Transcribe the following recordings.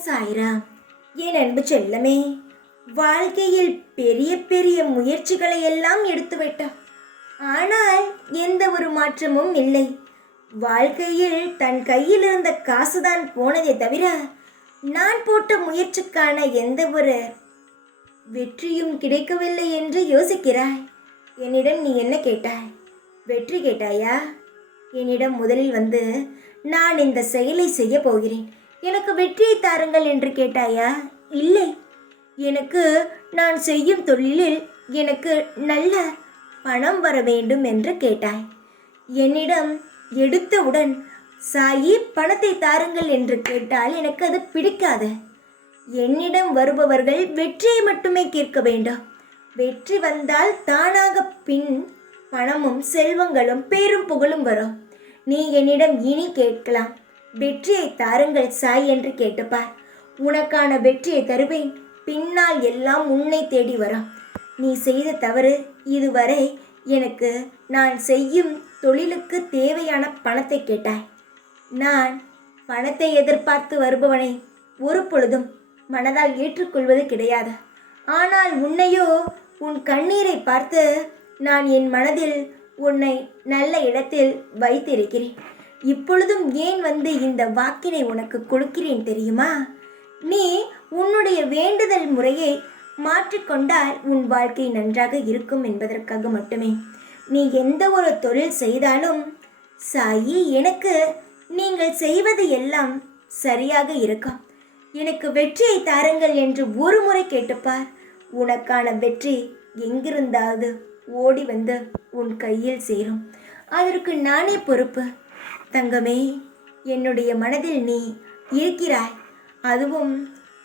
சாய்ராம், என் அன்பு செல்லமே, வாழ்க்கையில் பெரிய பெரிய முயற்சிகளை எல்லாம் எடுத்து விட்டான். ஆனால் எந்த ஒரு மாற்றமும் இல்லை. வாழ்க்கையில் தன் கையில் இருந்த காசுதான் போனதே தவிர நான் போட்ட முயற்சிக்கான எந்த ஒரு வெற்றியும் கிடைக்கவில்லை என்று யோசிக்கிறாய். என்னிடம் நீ என்ன கேட்டாய்? வெற்றி கேட்டாயா? என்னிடம் முதலில் வந்து நான் இந்த செயலை செய்ய போகிறேன், எனக்கு வெற்றியை தாருங்கள் என்று கேட்டாயா? இல்லை, எனக்கு நான் செய்யும் தொழிலில் எனக்கு நல்ல பணம் வர வேண்டும் என்று கேட்டாய். என்னிடம் எடுத்தவுடன் சாயி பணத்தை தாருங்கள் என்று கேட்டால் எனக்கு அது பிடிக்காது. என்னிடம் வருபவர்கள் வெற்றியை மட்டுமே கேட்க வேண்டும். வெற்றி வந்தால் தானாக பின் பணமும் செல்வங்களும் பேரும் புகழும் வரும். நீ என்னிடம் இனி கேட்கலாம், வெற்றியை தாருங்கள் சாய் என்று கேட்டுப்பார். உனக்கான வெற்றியை தருவேன். பின்னால் எல்லாம் உன்னை தேடி வரும். நீ செய்த தவறு இதுவரை எனக்கு நான் செய்யும் தொழிலுக்கு தேவையான பணத்தை கேட்டாய். நான் பணத்தை எதிர்பார்த்து வருபவனை ஒரு பொழுதும் மனதால் ஏற்றுக்கொள்வது கிடையாது. ஆனால் உன்னையோ உன் கண்ணீரை பார்த்து நான் என் மனதில் உன்னை நல்ல இடத்தில் வைத்திருக்கிறேன். இப்பொழுதும் ஏன் வந்து இந்த வாக்கினை உனக்கு கொடுக்கிறேன் தெரியுமா? நீ உன்னுடைய வேண்டுதல் முறையை மாற்றிக்கொண்டால் உன் வாழ்க்கை நன்றாக இருக்கும் என்பதற்காக மட்டுமே. நீ எந்த ஒரு தொழில் செய்தாலும் சாயி, எனக்கு நீங்கள் செய்வது எல்லாம் சரியாக இருக்கும், எனக்கு வெற்றியை தாருங்கள் என்று ஒரு முறை கேட்டுப்பார். உனக்கான வெற்றி எங்கிருந்தாவது ஓடி வந்து உன் கையில் சேரும். அதற்கு நானே பொறுப்பு. தங்கமே, என்னுடைய மனதில் நீ இருக்கிறாய், அதுவும்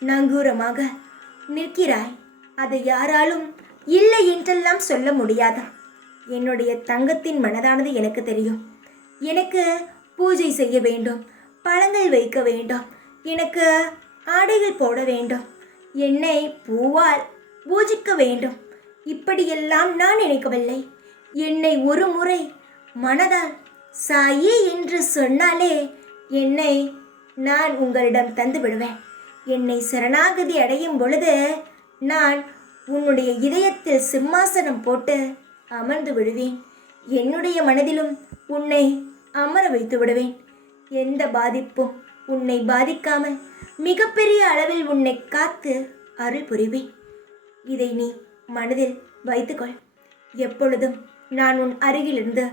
நங்கூரமாக நிற்கிறாய். அதை யாராலும் இல்லை என்றெல்லாம் சொல்ல முடியாது. என்னுடைய தங்கத்தின் மனதானது எனக்கு தெரியும். எனக்கு பூஜை செய்ய வேண்டும், பழங்கள் வைக்க வேண்டும், எனக்கு ஆடைகள் போட வேண்டும், என்னை பூவால் பூஜிக்க வேண்டும், இப்படியெல்லாம் நான் நினைக்கவில்லை. என்னை ஒரு முறை மனதால் சாயி என்று சொன்னாலே என்னை நான் உங்களிடம் தந்து விடுவேன். என்னை சரணாகதி அடையும் பொழுது நான் உன்னுடைய இதயத்தில் சிம்மாசனம் போட்டு அமர்ந்து விடுவேன். என்னுடைய மனதிலும் உன்னை அமர வைத்து விடுவேன். எந்த பாதிப்பும் உன்னை பாதிக்காமல் மிகப்பெரிய அளவில் உன்னை காத்து அருள் புரிவேன். இதை நீ மனதில் வைத்துக்கொள். எப்பொழுதும் நான் உன் அருகிலிருந்து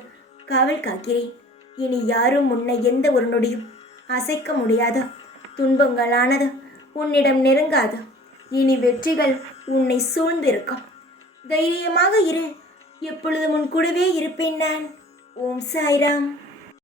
காவல் காக்கிறேன். இனி யாரும் உன்னை எந்த ஒரு நொடியும் அசைக்க முடியாது. துன்பங்களானது உன்னிடம் நெருங்காது. இனி வெற்றிகள் உன்னை சூழ்ந்திருக்கும். தைரியமாக இரு. எப்பொழுதும் உன் கூடவே இருப்பேன் நான். ஓம் சாய்ராம்.